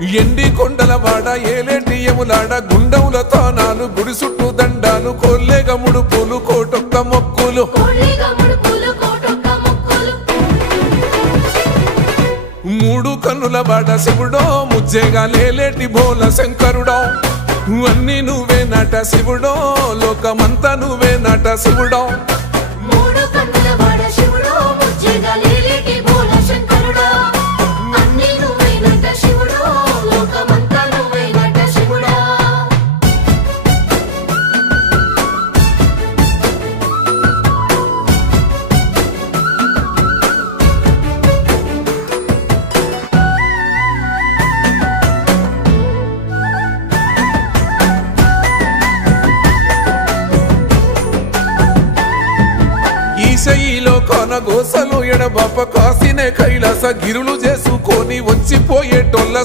ఎండి కొండల వాడ ఏలేటి యములాడ గుండముల తానాలు గుడి చుట్టూ దండాలు కొల్లేగ ముడుపులు కోటొక్క మొక్కులు మూడు కన్నుల వాడ శివుడో ముజ్జేగా లేలేటి భోల శంకరుడో అన్ని నువ్వే నట శివుడో లోకమంతా నువ్వే నట శివుడో ఈశయిలో కొన గోసలు ఎడబాప కాసినే కైలాస గిరులు చేసుకొని వచ్చిపోయేటోళ్ళ